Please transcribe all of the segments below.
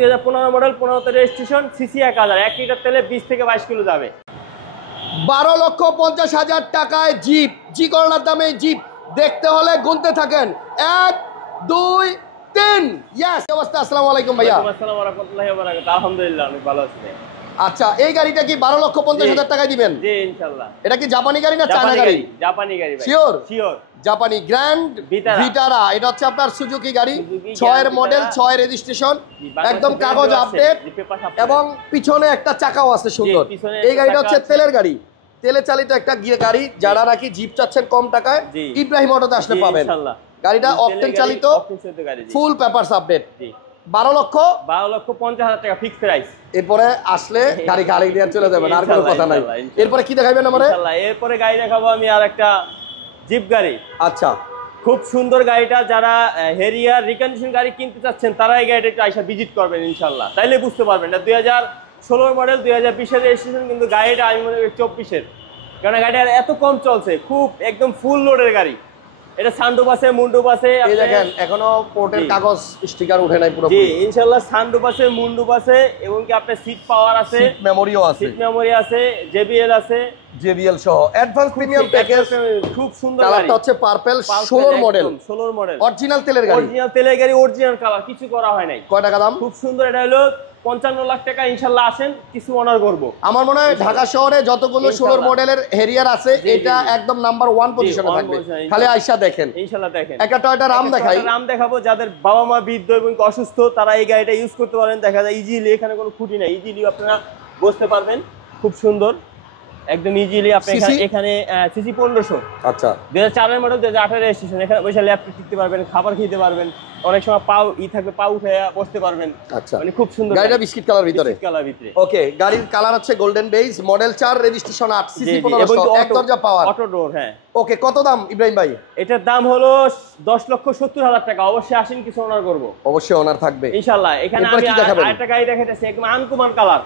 2015 model, 15 registration, CC 1000, 1 litre তেলে 20 থেকে 22 kilo যাবে। 12,50,000 টাকায় জিপ, জি করোনার দামে জিপ দেখতে হলে গুনতে থাকেন 1 2 3। ইয়েস, কি অবস্থা? আসসালামু আলাইকুম ভাইয়া। আসসালামু আলাইকুম ওয়া রাহমাতুল্লাহি ওয়া বারাকাতুহু। আলহামদুলিল্লাহ আমি ভালো আছি। আচ্ছা, এই গাড়িটা কি 12,50,000 টাকায় দিবেন? জি ইনশাআল্লাহ। এটা কি জাপানি গাড়ি না চায়না গাড়ি? জাপানি গাড়ি ভাই। শিওর? শিওর। জাপানি গ্র্যান্ড ভিটারা। এটা হচ্ছে আপনার সুজুকি গাড়ি, 6 এর মডেল, 6 এর রেজিস্ট্রেশন, একদম কাগজ আপডেট এবং পিছনে একটা চাকাও আছে সুন্দর। এই গাড়িটা হচ্ছে তেলের গাড়ি, তেলে চালিত একটা গাড়ি। যারা নাকি জিপ চাচ্ছেন কম টাকায়, ইব্রাহিম অটোতে আসলে পাবেন। গাড়িটা অকটেন চালিত, ফুল পেপারস আপডেট। 12,50,000 টাকা ফিক্সড প্রাইস। এরপরে আসলে গাড়ি গাড়ি দিয়ে চলে যাবেন, আর কোনো কথা নাই। এরপরে কি দেখাবেন আমারে? ইনশাআল্লাহ এরপরে গাড়ি দেখাবো আমি আর একটা জিপ গাড়ি। আচ্ছা, খুব সুন্দর গাড়িটা। যারা হেরিয়ার রিকন্ডিশন গাড়ি কিনতে চাচ্ছেন তারা এই গাড়িটা একটু আইসা ভিজিট করবেন ইনশাআল্লাহ, তাইলে বুঝতে পারবেন। এটা 2016 মডেল, 2020 এর রেজিস্ট্রেশন, কিন্তু গাড়িটা আমি মনে করি 24-এর, কারণ গাড়িটা এত কম চলছে, খুব একদম ফুল লোডের গাড়ি। এটা সানরুফ আছে, মুন্ডুপ আছে। এই দেখেন এখনো পোর্টের কাগজ স্টিকার উঠে নাই পুরো। জি ইনশাআল্লাহ সানরুফ আছে, মুন্ডুপ আছে, এবং কি আপনার সিট পাওয়ার আছে, সিট মেমোরিও আছে, সিট মেমোরি আছে, জেবিএল আছে, জেবিএল সহ অ্যাডভান্স প্রিমিয়াম প্যাকেজ। খুব সুন্দর গাড়ি। কালারটা হচ্ছে পার্পল, 16 মডেল, 16 মডেল, অরিজিনাল তেলের গাড়ি। অরিজিনাল তেলের গাড়ি, অরিজিনাল কালার, কিছু করা হয় নাই। কয় টাকা দাম? খুব সুন্দর। এটা হলো 55 লাখ টাকা। ইনশাআল্লাহ আসেন, কিছু অনার করব। আমার মনে হয় ঢাকা শহরে যতগুলো 16 মডেলের হেরিয়ার আছে, এটা একদম নাম্বার 1 পজিশনে থাকবে। খালি আয়শা দেখেন। ইনশাআল্লাহ দেখেন। একটা টয়োটা রাম দেখাই। রাম দেখাবো। যাদের বাবা মা বৃদ্ধ এবং অসুস্থ তারা এই গাড়িটা ইউজ করতে পারেন। দেখা যায় ইজিলি, এখানে কোনো খুঁটি নাই, ইজিলি আপনারা বসতে পারবেন। খুব সুন্দর, একদম ইজিলি। আপনি এখানে সিসি 1500। আচ্ছা, 2004 এর মডেল, 2018 রেজিস্ট্রেশন। এখানে বসে ল্যাপটপ টিপতে পারবেন, খাবার খেতে পারবেন, অনেক সময় পাও থাকবে, পা উঠে বসতে পারবেন। আচ্ছা, মানে খুব সুন্দর গাড়িটা বিস্কিট কালার ভিতরে। বিস্কিট কালার ভিতরে। ওকে, গাড়ির কালার হচ্ছে golden base, model 4, registration 8, CC 1500, এক দরজা পাওয়ার, অটো ডোর। হ্যাঁ। ওকে, কত দাম ইব্রাহিম ভাই? এটার দাম হলো 10,70,000 টাকা। অবশ্যই আসেন, কিছু অনার করব। অবশ্যই অনার থাকবে ইনশাআল্লাহ। এখানে আমি আরেকটা গাড়ি দেখাইতেছি, একদম আনকমন কালার,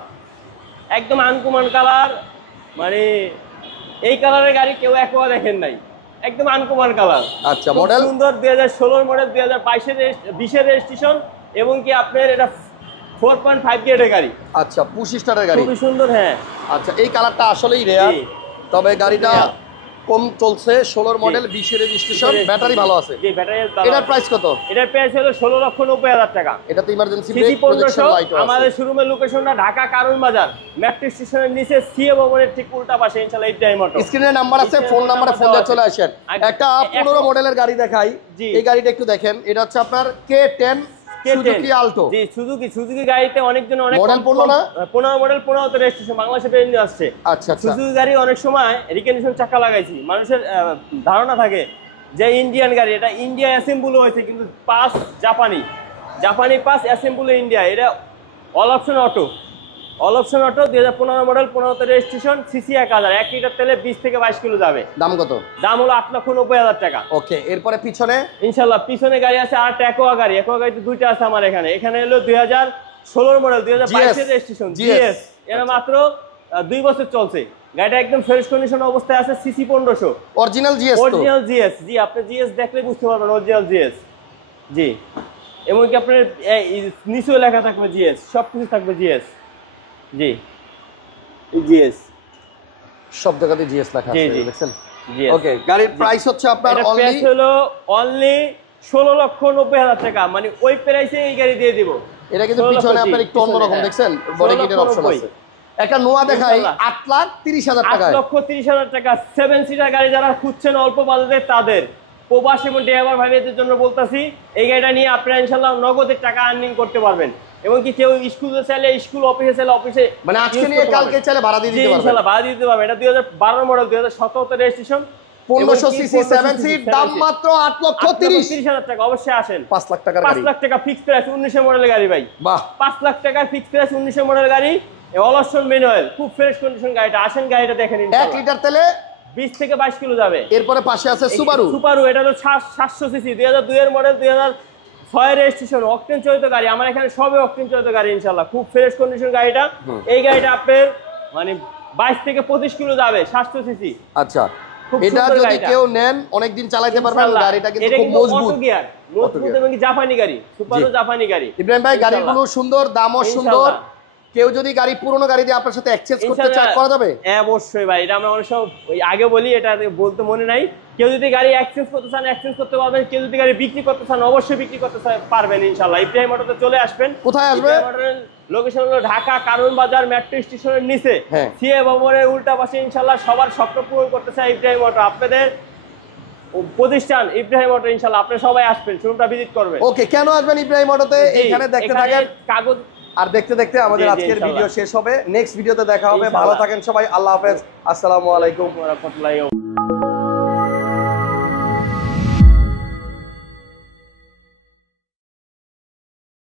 একদম আনকমন কালার। মানে এই কালারের গাড়ি কেউ একবার দেখেন নাই, একদম আনকমন কালার। আচ্ছা, মডেল সুন্দর, 2016 মডেল, 2022 এর রেজিস্ট্রেশন, এবং কি আপনার এটা 4.5 গ্রেডের গাড়ি। আচ্ছা, পুশ স্টারের গাড়ি, খুবই সুন্দর। হ্যাঁ। আচ্ছা, এই কালারটা আসলেই রেয়ার, তবে গাড়িটা কম চলছে। 16 মডেল, 20 এর রেজিস্ট্রেশন, ব্যাটারি ভালো আছে। জি, ব্যাটারি। এটার প্রাইস কত? এটার প্রাইস হলো 16,90,000 টাকা। এটা তো ইমার্জেন্সি ব্রেক, প্রজেকশন লাইট আছে। আমাদের শোরুমের লোকেশনটা ঢাকা কারণ বাজার, মেট্রো স্টেশনের নিচে সিএ ভবনের ঠিক উল্টা পাশে। ইনশাআল্লাহ ইব্রাহিম অটো। স্ক্রিনে নাম্বার আছে, ফোন নাম্বারে ফোন দিয়ে চলে আসেন। একটা 15 মডেলের গাড়ি দেখাই। এই গাড়িটা একটু দেখেন। এটা হচ্ছে আপনার K10 সুজুকি আল্টো। জি, সুজুকি গাড়িতে অনেকজন অনেক মডেল 15 না? 15 মডেল, 15 তে রেজিস্ট্রেশন, বাংলাদেশে বেরিয়ে আসছে। আচ্ছা, সুজুকি গাড়ি অনেক সময় রিকন্ডিশন চাকা লাগাইছি, মানুষের ধারণা থাকে যে ইন্ডিয়ান গাড়ি। এটা ইন্ডিয়া অ্যাসেম্বল হয়েছে, কিন্তু পাস জাপানি, জাপানি পাস অ্যাসেম্বল ইন্ডিয়া। এটা all option auto, all option auto, 2015 model, 15 তে রেজিস্ট্রেশন, সিসি 1000, 1 লিটার তেলে 20 থেকে 22 কিলো যাবে। দাম কত? দাম হলো 8,90,000 টাকা। ওকে, এরপরে পিছনে ইনশাআল্লাহ পিছনে গাড়ি আছে আর একোয়া গাড়ি। একোয়া গাড়ি তো দুইটা আছে আমার এখানে। এখানে হলো 2016 মডেল, 2022 এর রেজিস্ট্রেশন, জিএস। এরা মাত্র 2 বছর চলছে। গাড়িটা একদম ফ্রেশ কন্ডিশন অবস্থায় আছে, CC 1500, original GS. Original GS. জি, আপনি জিএস দেখলে বুঝতে পারবেন অরিজিনাল জিএস। জি, এমনকি আপনার নিচেও লেখা থাকবে জিএস, সবকিছু থাকবে জিএস। জি, জিএস সব জায়গাতে জিএস লেখা আছে, দেখছেন? জিএস। ওকে, গাড়ির প্রাইস হচ্ছে আপনার অনলি 16,90,000 টাকা। মানে ওই প্রাইসে এই গাড়ি দিয়ে দিব। এটা কিন্তু পিছনে আপনার একটু অন্যরকম, দেখছেন? বডি কিটের অপশন আছে। একটা নোয়া দেখাই, 8,30,000 টাকা। 8,30,000 টাকা 7 সিটার গাড়ি যারা খুঁজছেন অল্প বাজেটে, তাদের প্রবাসী এবং ড্রাইভার ভাইদের জন্য বলতাছি, এই গাড়িটা নিয়ে আপনারা ইনশাআল্লাহ নগদের টাকা আর্নিং করতে পারবেন। এবং কি কেউ স্কুলে চাইলে স্কুল, অফিসে চাইলে অফিসে, মানে আজকে নিয়ে কালকে চাইলে ভাড়া দিয়ে দিতে পারবেন। ইনশাআল্লাহ ভাড়া দিতে পারবেন। এটা 2012 মডেল, 2017 তে রেজিস্ট্রেশন, 1500 সিসি 7 সিট, দাম মাত্র 8,30,000 টাকা। অবশ্যই আসেন। 5 লাখ টাকার গাড়ি, 5 লাখ টাকা ফিক্সড প্রাইস, 19 মডেলের গাড়ি ভাই। বাহ, 5 লাখ টাকা ফিক্সড প্রাইস, 19 মডেলের গাড়ি, অল অপশন ম্যানুয়াল, খুব ফ্রেশ কন্ডিশন গাড়িটা। আসেন, গাড়িটা দেখেন। 1 লিটার তেলে 20 থেকে 22 কিলো যাবে। এরপরে পাশে আছে সুবারু। সুবারু, এটা হলো 700 সিসি, 2002 এর মডেল, 2006 রেজিস্ট্রেশন, অকটেন চালিত গাড়ি। আমার এখানে সবই অকটেন চালিত গাড়ি ইনশাআল্লাহ। খুব ফ্রেশ কন্ডিশন গাড়িটা। এই গাড়িটা আপনার মানে 22 থেকে 25 কিলো যাবে, 700 সিসি। আচ্ছা, এটা যদি কেউ নেন অনেক দিন চালাতে পারবেন। গাড়িটা কিন্তু খুব মজবুত। মজবুত এবং জাপানি গাড়ি, সুপারও জাপানি গাড়ি। ইব্রাহিম ভাই গাড়িগুলো সুন্দর, দামও সুন্দর। কেউ যদি গাড়ি পুরনো গাড়ি দিয়ে আপনার সাথে এক্সচেঞ্জ করতে চায় করা যাবে? অবশ্যই ভাই, এটা আমরা অনেক সময় ওই আগে বলি, এটা বলতে মনে নাই। কেউ যদি গাড়ি এক্সচেঞ্জ করতে চান এক্সচেঞ্জ করতে পারবেন, কেউ যদি গাড়ি বিক্রি করতে চান অবশ্যই বিক্রি করতে পারবেন ইনশাআল্লাহ। ইব্রাহিম অটোতে চলে আসবেন। কোথায় আসবে? লোকেশন হলো ঢাকা কারণ বাজার মেট্রো স্টেশনের নিচে সিএ ভবনের উল্টা পাশে। ইনশাআল্লাহ সবার স্বপ্ন পূরণ করতে চাই ইব্রাহিম অটো, আপনাদের প্রতিষ্ঠান ইব্রাহিম অটো। ইনশাআল্লাহ আপনারা সবাই আসবেন, শোরুমটা ভিজিট করবেন। ওকে, কেন আসবেন ইব্রাহিম অটোতে? এখানে দেখতে থাকেন কাগজ আর দেখতে দেখতে আমাদের আজকের ভিডিও শেষ হবে। নেক্সট ভিডিওতে দেখা হবে। ভালো থাকেন সবাই, আল্লাহ হাফেজ, আসসালামু আলাইকুম ওয়া রাহমাতুল্লাহি।